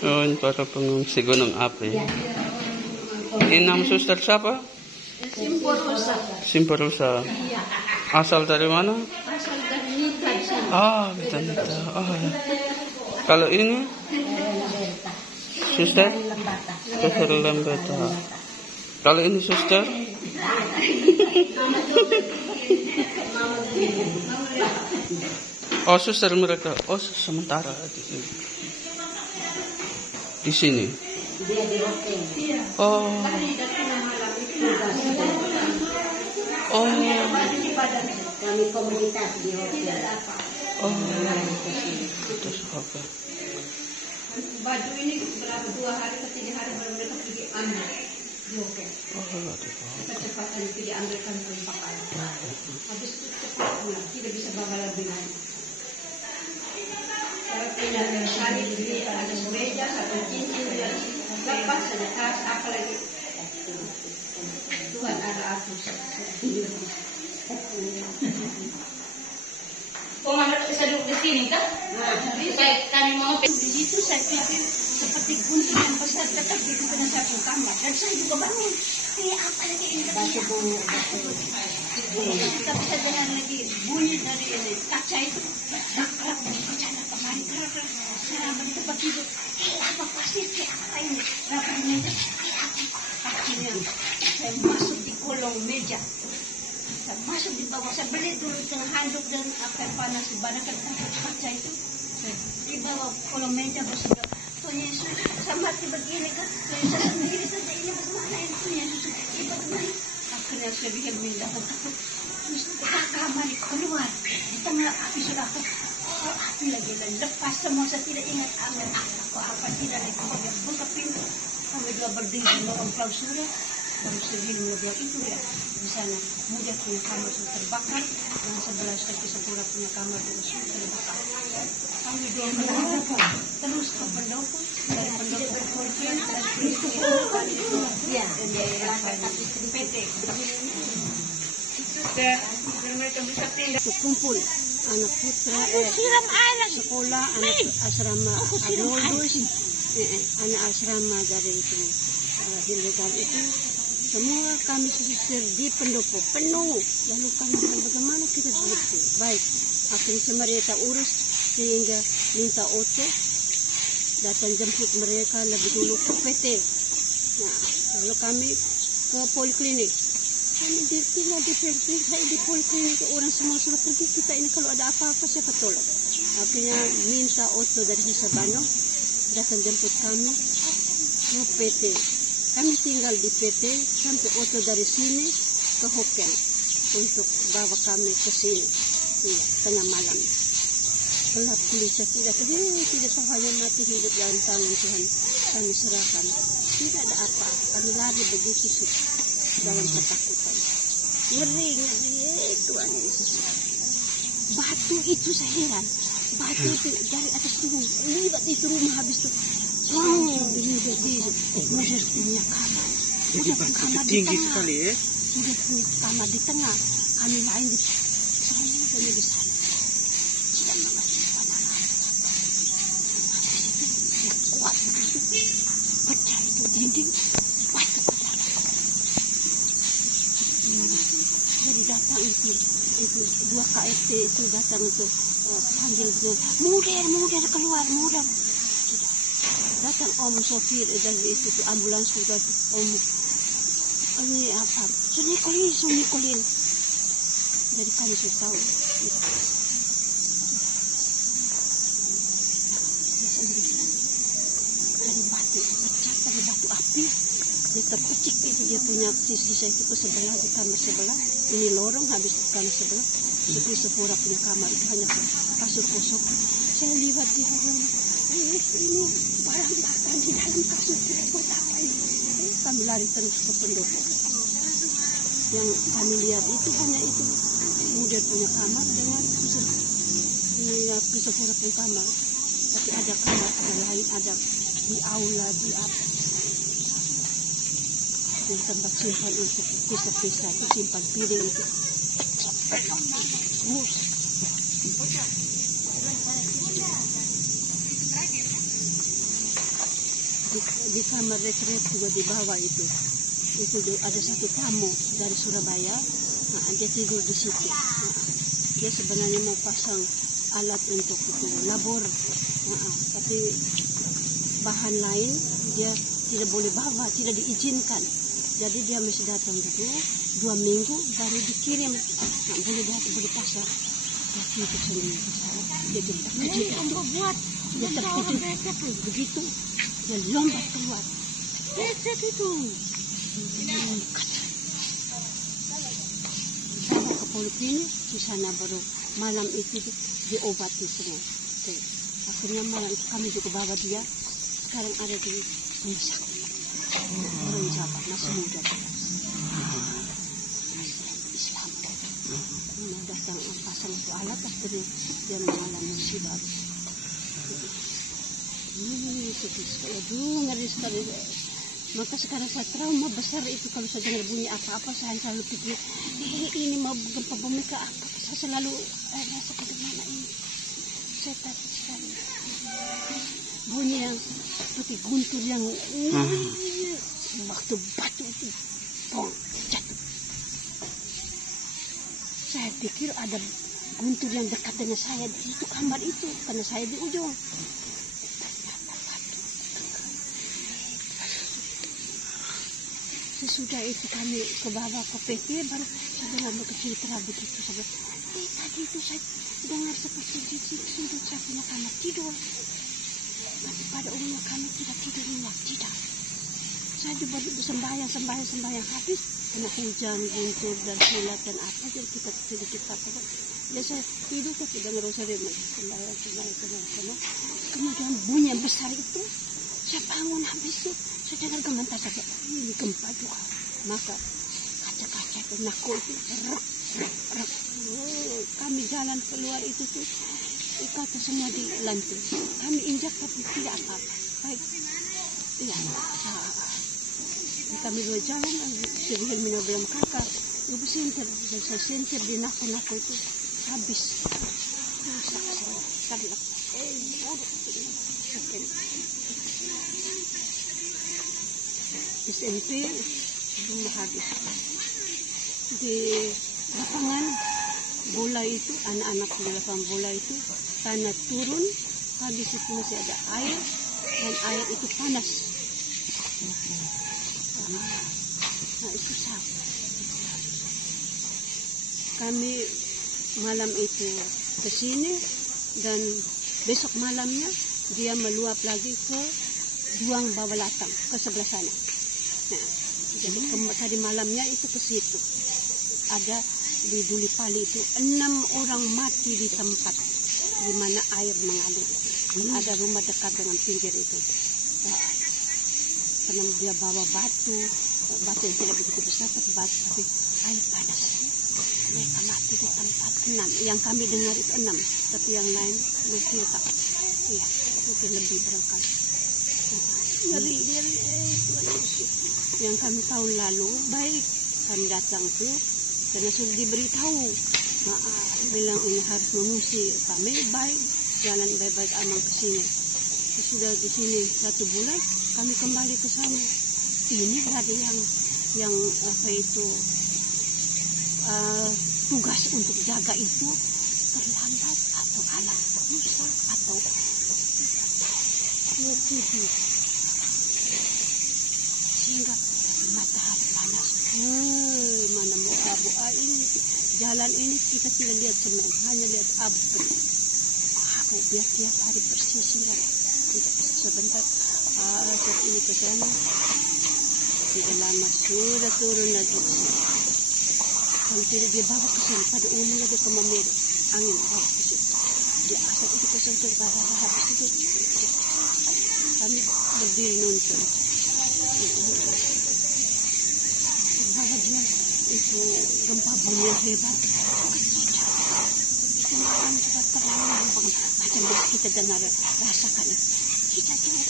Oh, para pengungsi Gunung Api. Ini nama suster siapa? Simpurusa. Simpurusa. Iya. Asal dari mana? Asal dari Nita. Ah, Nita. Oh. Kalau ini? Suster? Suster Lembata. Kalau ini suster? Oh, suster mereka. Oh, sementara di sini. Di sini. Oh. Oh. Kami komunitas di hotel. Oh. Terus apa? Baju ini berapa 2 hari ke 3 hari baru mereka pergi ambil di hotel. Oh, Kecepatan itu diambilkan pakaian. Habis itu cepat pulang, tidak bisa bawa lagi lagi. Saya pindah hari ini ada meja, satu cincin, lepas saja tas, apa lagi? Tuhan ada aku. Oh, mana bisa duduk di sini kan? Kami mau Di situ saya pikir seperti gunting yang besar tetap di depan satu kamar dan saya juga bangun. Apa lagi ini? Kita bisa dengar lagi bunyi dari ini kaca itu. Dak berbicara kemarin keras. Saya di tempat tidur. Apa pasti siapa ini? Rapat meja. Akhirnya saya masuk di kolong meja. Saya masuk di bawah. Saya beli dulu dengan handuk dan apa panas di badan kaca itu. Di bawah kolong meja bersudah. Tuhan Yesus sama mati begini kan? Saya sendiri saja ini bagaimana ini Tuhan Yesus? Ini bagaimana? Akhirnya saya bikin minta takut. Terus kita kamar keluar di tengah api sudah aku. Oh, api lagi dan lepas semua saya tidak ingat ambil apa tidak lagi kemudian buka pintu. Kami dua berdiri melakukan klausura. Kami sendiri bilang itu ya di sana mudah punya kamar sudah terbakar dan sebelah kaki sepura punya kamar juga sudah terbakar. Kami dua berapa terus ke pendopo dari pendopo Fortune dan ya PT sudah mereka bisa pindah kumpul anak putra siram anak sekolah anak asrama Agnodus anak asrama dari itu Hildegard itu semua kami sisir di pendopo penuh lalu kami bagaimana kita begitu baik akhirnya mereka urus sehingga minta Oto datang jemput mereka lebih dulu ke PT. Nah, lalu kami ke poliklinik. Kami tinggal di poliklinik, saya di poliklinik orang semua sudah pergi kita ini kalau ada apa-apa siapa tolong. Akhirnya minta Oto dari Hisabano datang jemput kami ke PT. Kami tinggal di PT sampai Oto dari sini ke Hokkien untuk bawa kami ke sini. Iya, tengah malam. Gelap gelisah tidak tahu hanya mati hidup dalam tangan Tuhan kami serahkan. Tidak ada apa, kami lari begitu dalam ketakutan. Ngeri Tuhan Yesus. Batu itu saya heran, batu itu dari atas turun, libat itu rumah habis itu. Libat di mudah punya kamar, udah kamar di tengah, sekali, ya? Udah punya kamar di tengah, kami lain di sana di sana. Pecah itu dinding, jadi datang itu 2 KFT itu datang itu panggil itu mudah keluar mudah datang Om Sofir dari itu ambulans juga Om ini apa Sunikolin jadi kami sudah tahu dari batu api dia terkucik itu dia punya sisa itu sebelah di kamar sebelah ini lorong habis di kamar sebelah itu sepura punya kamar itu hanya kasur kosong saya lihat di dalam ini barang bakar di dalam kasur buat apa ini kami lari terus ke pendopo yang kami lihat itu hanya itu mudah punya kamar dengan ini sepura punya kamar tapi ada kamar ada lain ada di aula di apa di tempat simpan untuk pisah-pisah itu simpan piring itu Di kamar retret juga di bawah itu ada satu tamu dari Surabaya. Nah, dia tidur di situ. Nah, dia sebenarnya mau pasang alat untuk itu labor, tapi bahan lain dia tidak boleh bawa, tidak diizinkan. Jadi dia mesti datang dulu 2 minggu baru dikirim. Nah, boleh datang boleh pasang. Tapi itu sendiri dia terkejut buat dia terkejut begitu dia lompat keluar. Itu bawa ke poliklinik, di sana baru malam itu diobati semua. Oke. Akhirnya malam itu kami juga bawa dia, sekarang ada di rumah sakit. Orang Jawa masih muda. Islam. Datang pasang itu alat, akhirnya dia mengalami musibah. Aduh, ngeri sekali. Maka sekarang saya trauma besar itu kalau saya dengar bunyi apa-apa saya selalu pikir ini mau gempa bumi ke apa. Saya selalu rasa bagaimana ini. Saya takut sekali. Bunyi yang seperti guntur yang waktu batu itu bong jatuh. Saya pikir ada guntur yang dekat dengan saya di situ kamar itu karena saya di ujung. Sesudah itu kami ke bawah ke PT baru saya dengar cerita begitu saja. Tadi itu saya dengar seperti sudut saya punya kamar tidur. Tapi pada umumnya kami tidak tidur nyenyak, tidak. Saya juga sembahyang habis kena hujan, guntur dan silat dan apa jadi kita sedikit takut. Ya saya tidur tapi dengar rosari sembahyang. Kemudian bunyi yang besar itu saya bangun habis itu. Saya dengar gemetar saja, ini gempa juga. Maka kaca-kaca itu nakut itu rek. Kami jalan keluar itu tuh ikat semua di lantai. Kami injak tapi tidak apa-apa. Baik, iya. Kami dua jalan, Sri Helmina bilang kakak, ibu senter, saya senter di naku itu habis. SMP belum habis. Di lapangan bola itu, anak-anak di lapangan bola itu, tanah turun, habis itu masih ada air, dan air itu panas. Nah itu sah. Kami malam itu ke sini, dan besok malamnya dia meluap lagi ke Duang Bawalatang, ke sebelah sana. Nah, jadi tadi malamnya itu ke situ. Ada di Dulipali itu 6 orang mati di tempat di mana air mengalir. Ada rumah dekat dengan pinggir itu. Karena dia bawa batu yang tidak begitu besar tapi air panas. Mereka mati di tempat 6. Yang kami dengar itu 6, tapi yang lain masih tak. Iya, itu lebih berangkat. Ngeri. Yang kami tahun lalu baik kami datang tuh karena sudah diberitahu bilang ini harus mengungsi. Kami baik jalan baik-baik aman ke sini. Sudah di sini 1 bulan kami kembali ke sana. Ini ada yang apa itu tugas untuk jaga itu terlambat atau alat rusak atau tidur. Sehingga matahari panas, mana mau abu ini jalan ini kita tidak lihat semen, hanya lihat abu. Aku biar tiap hari bersih sehingga tidak sebentar ini ke sana tidak lama sudah turun lagi. Kalau tidak dia bawa ke sini pada umumnya dia ke Mameru, angin bawa ke sini. Dia asal itu ke sana habis itu kami berdiri nonton. Bahwa dia itu gempa bumi yang hebat. Semalam kita terlalu macam kita dengar rasakan itu. Kita juga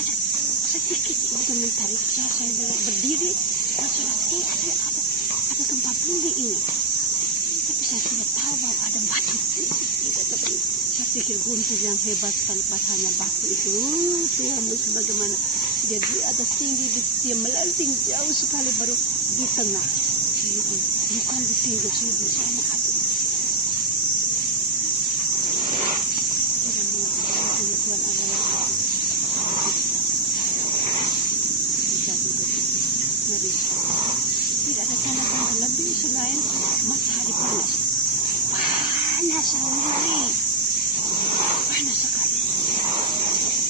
ada sedikit mencari saya berdiri macam ada gempa bumi ini. Tapi saya tidak tahu bahwa ada batu. Saya pikir guntur yang hebat sekali patahannya batu itu. Tuhan bagaimana dia di atas tinggi, dia melanting jauh sekali baru di tengah. Bukan di pinggir sini di sana ada. Tuhan adalah terjadi begitu. Ngeri. Tidak ada tanda-tanda lebih selain matahari panas. Panas sekali. Panas sekali.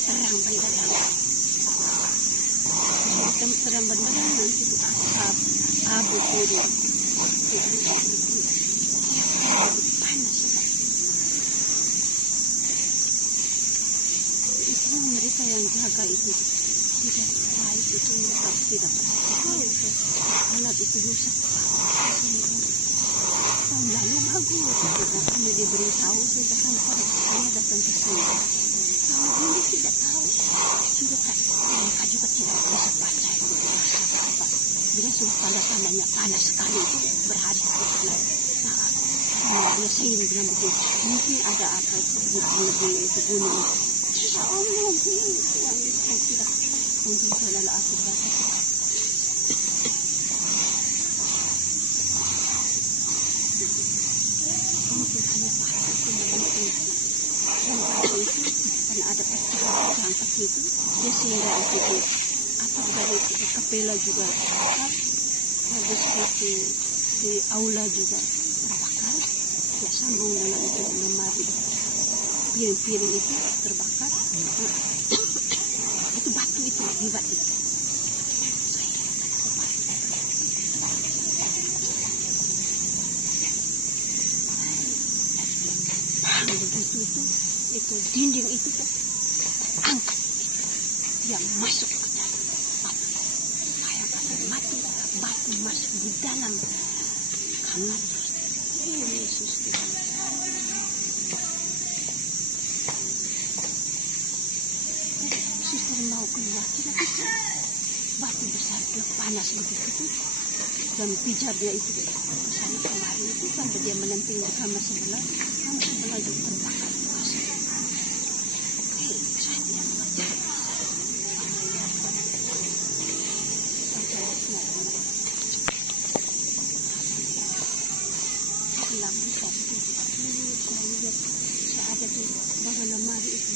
Terang benderang. Terang benderang nanti itu asap, abu turun. Panas sekali. Itu mereka yang jaga itu tidak baik, itu mereka tidak baik. Alat itu rusak. Tahun lalu bagus, kami diberitahu sudah kan saya datang ke sini. Tahun ini tidak tahu, mereka juga tidak bisa baca itu rasa apa. Bila sudah tanda-tandanya panas sekali itu berhari-hari. Nah, semuanya saya ini bilang begitu. Mungkin ada apa di gunung. Susah omong sih, yang saya tidak mungkin terlalu aku baca. Karena ada pecahan kaki itu, dia sehingga itu apa dari kapela juga habis itu di aula juga terbakar, dia sambung dengan itu lemari piring-piring itu terbakar. Itu batu itu hebat itu. Begitu itu dinding itu tuh angkat yang masuk ke dalam batu. Bayangkan batu masuk di dalam kamar. Yesus Tuhan. Suster mau keluar tidak bisa. Batu besar dia panas begitu dan pijar dia itu sana kemarin itu sampai dia menempel di kamar sebelah juga terbakar. Ada di dalam lemari itu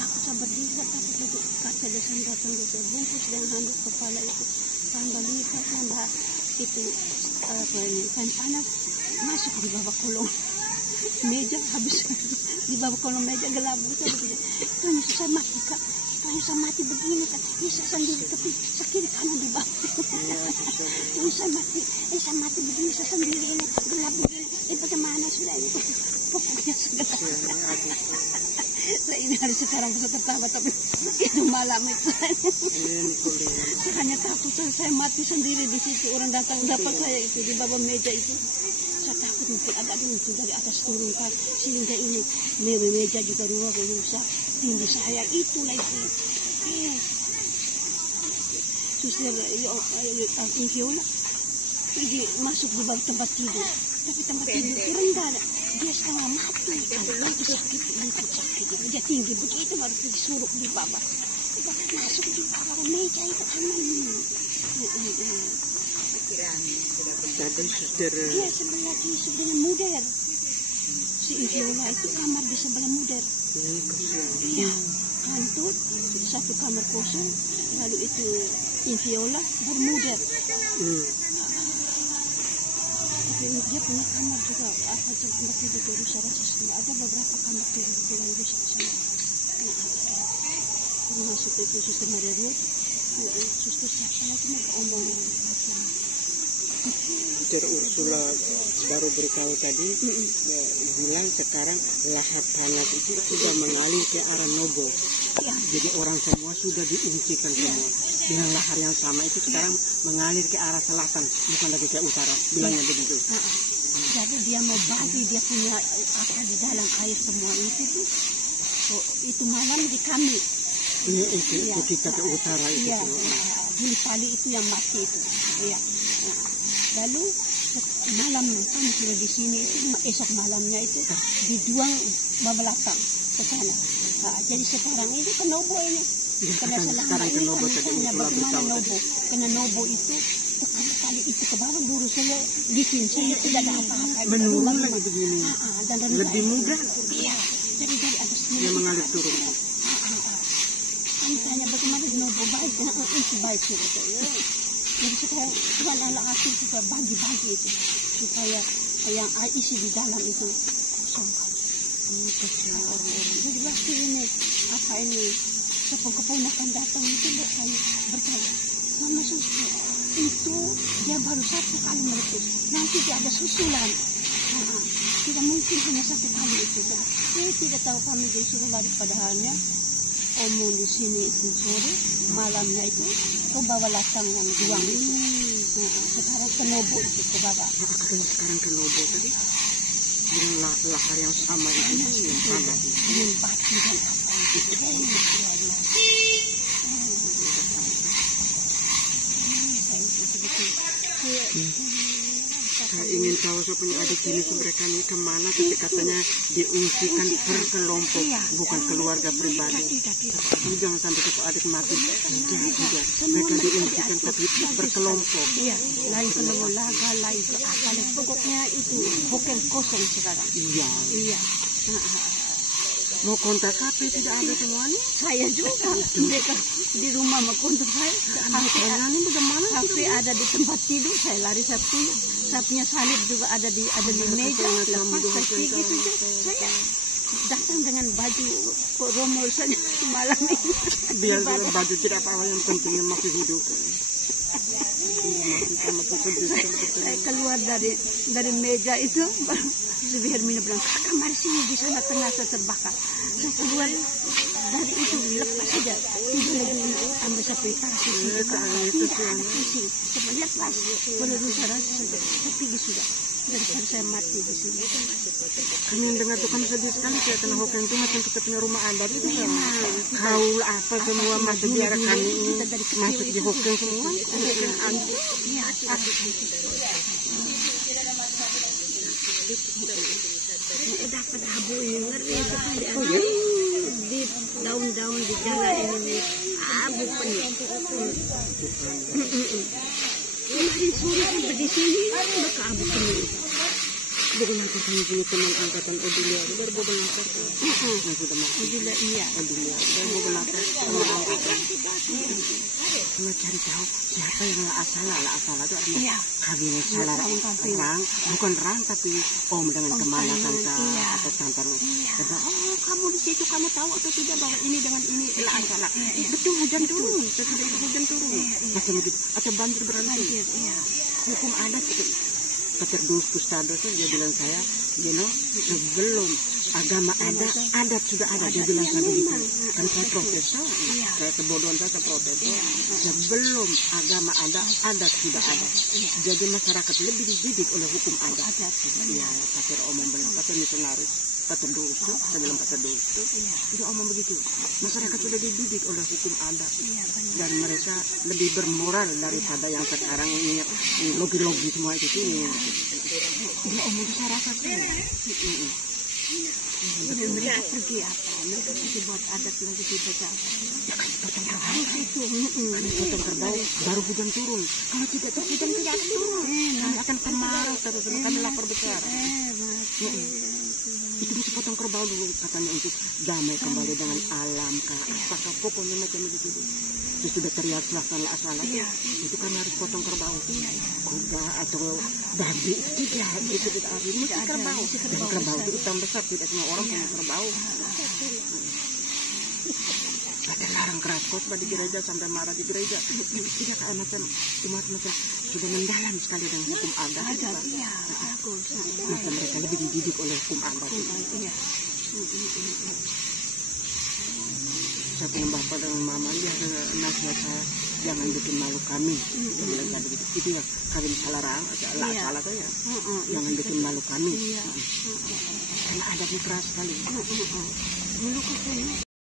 takut saya berdiri, takut itu kata dosen datang gitu bungkus dengan handuk kepala itu tambah lipat tambah itu apa ini kain panas masuk di bawah kolong meja habis di bawah kolong meja gelap itu begini. Tanya saya mati kak, tanya saya mati begini kan, bisa sendiri tapi sakit kanan di bawah. Tanya saya mati begini saya sendiri ini gelap begini. Bagaimana sudah itu? Pokoknya segala. Saya ini hari sekarang bisa tertawa tapi itu malam itu. Saya hanya takut saya mati sendiri di situ, orang datang dapat saya itu di bawah meja itu. Saya takut mungkin ada itu dari atas turun kan sehingga ini meja juga rusak tinggi saya itulah itu. Suster Viola pergi masuk di bawah tempat tidur, tapi tempat tidur itu rendah, dia setengah mati, itu sakit, dia tinggi begitu baru disuruh di bawah, masuk di bawah meja itu aman. Tadi suster Dia sebelah di sebelah muder, si Viola itu kamar di sebelah muder. Iya, kantut satu kamar kosong, lalu itu Viola bermuder. Dia punya kamar juga, apa tempat tidur baru saya rasa semua. Ada beberapa kamar tidur yang rusak semua. Termasuk itu Suster Maria Ruth, Suster siapa lagi mereka omongin. Suster Ursula baru beritahu tadi bilang sekarang lahar panas itu sudah mengalir ke arah Nogo. Ya. Jadi orang semua sudah diungsikan semua. Dengan lahar yang sama itu sekarang mengalir ke arah selatan, bukan lagi ke utara. Bilangnya begitu. Jadi dia mau bagi dia punya apa di dalam air semua itu tuh. So, itu malam di kami. Itu kita ke utara itu. Iya. Buli pali itu yang mati itu. Iya. Lalu malam kami sudah di sini itu esok malamnya itu dijual babalatan ke sana. Nah, jadi sekarang ini ke Nobo ini. Karena selama ini kami tanya bagaimana Nobo. Karena Nobo itu kali itu ke bawah dulu saya bikin saya tidak ada apa-apa. Menurun lagi begini. Dan Lebih mudah. Iya. Jadi ada Dia mengalir turun. Kami tanya bagaimana Nobo baik, itu baik sudah. Jadi supaya Tuhan Allah kasih supaya bagi-bagi itu supaya yang isi di dalam itu kosong kasihan orang-orang. Jadi waktu ini apa ini keponakan datang itu saya bertanya mama susu itu dia baru satu kali meletus nanti dia ada susulan. Tidak mungkin hanya satu kali itu. Saya tidak tahu kami disuruh lari padahalnya omong di sini itu sore malamnya itu ke bawah latang yang juang itu. Sekarang ke Nobo itu ke bawah. Sekarang ke Nobo tadi dengan lahar yang sama itu yang panas. Dengan batu dan apa itu. Saya ingin tahu saya punya adik ini mereka ini kemana, tapi katanya diungsikan per kelompok, bukan keluarga pribadi. Ini jangan sampai satu adik mati. Tidak. Mereka diungsikan tapi per kelompok. Iya, lain ke Lewolaga, lain ke apa, pokoknya itu bukan kosong sekarang. Iya. Iya. Mau kontak HP tidak ada semuanya? Saya juga, mereka di rumah mau kontak saya. Ini bagaimana? HP ada di tempat tidur, saya lari sapinya salib juga ada di meja. Lepas saya pergi saja, saya datang dengan baju romol saja malam ini. Biar baju tidak apa-apa, yang penting masih hidup. Saya keluar dari meja itu, baru Hermina bilang, kakak mari sini di sana tengah saya terbakar. Saya keluar dari itu lepas saja, tidur lagi ambil sampai kasih pusing. Saya lepas, boleh rusak saja, saya pergi sudah. Daripada saya mati di sini. Kami yang dengar itu kami sedih sekali saya kena hukum itu macam kita punya rumah adat itu ya. Haul apa semua masih biar kami ini masuk di hukum semua. Iya, dapat abu yang ngeri di daun-daun di jalan ini abu penuh. Kemarin sore sampai di sini maka abu penuh. Bukan aku kami punya teman angkatan Odilia baru mau melapor. Odilia iya. Odilia baru mau melapor sama angkatan. Cuma cari tahu siapa yang lah asala itu adalah kami salah rang, bukan rang tapi om dengan kemanakan atau tantan. Kata kamu di situ kamu tahu atau tidak bahwa ini dengan ini lah asala. Betul hujan turun, sesudah itu hujan turun. Macam begitu atau banjir berhenti. Hukum adat itu. Peterdus Pustados dia bilang saya, sebelum agama ada, adat sudah ada. Dia bilang saya begitu. Kan saya profesor, saya kebodohan saya profesor. Sebelum agama ada, adat sudah ada. Jadi masyarakat lebih dididik oleh hukum adat. Ya, kata omong benar, kata misionaris, Peterdus, saya bilang Peterdus. Dia omong begitu. Masyarakat sudah dididik oleh hukum adat. Dan mereka lebih bermoral daripada yang sekarang ini logi-logi semua itu. Dia omong saya rasakan. Mereka pergi apa? Mereka pergi buat adat lagi di baca. Ya kan potong kerbau itu. Potong kerbau baru hujan turun. Kalau tidak hujan tidak turun. Akan kemarau terus. Kami lapar besar. Itu mesti potong kerbau dulu katanya untuk damai kembali dengan alam apakah pokoknya macam itu. Itu sudah teriak asal itu kan harus potong kerbau. Kuda atau babi tidak itu tidak ada. Ini kerbau. Dan kerbau itu hitam besar tidak semua orang punya kerbau. Ada larang keras khotbah di gereja sampai marah di gereja. Tidak kayak macam sudah mendalam sekali dengan hukum adat. Maka mereka lebih dididik oleh hukum adat. Saya punya bapak dan mama dia nasihat saya jangan bikin malu kami. Dia bilang tadi begitu. Itu ya kawin salarang salah tuh ya. Jangan bikin malu kami. Karena adatnya keras sekali. Dulu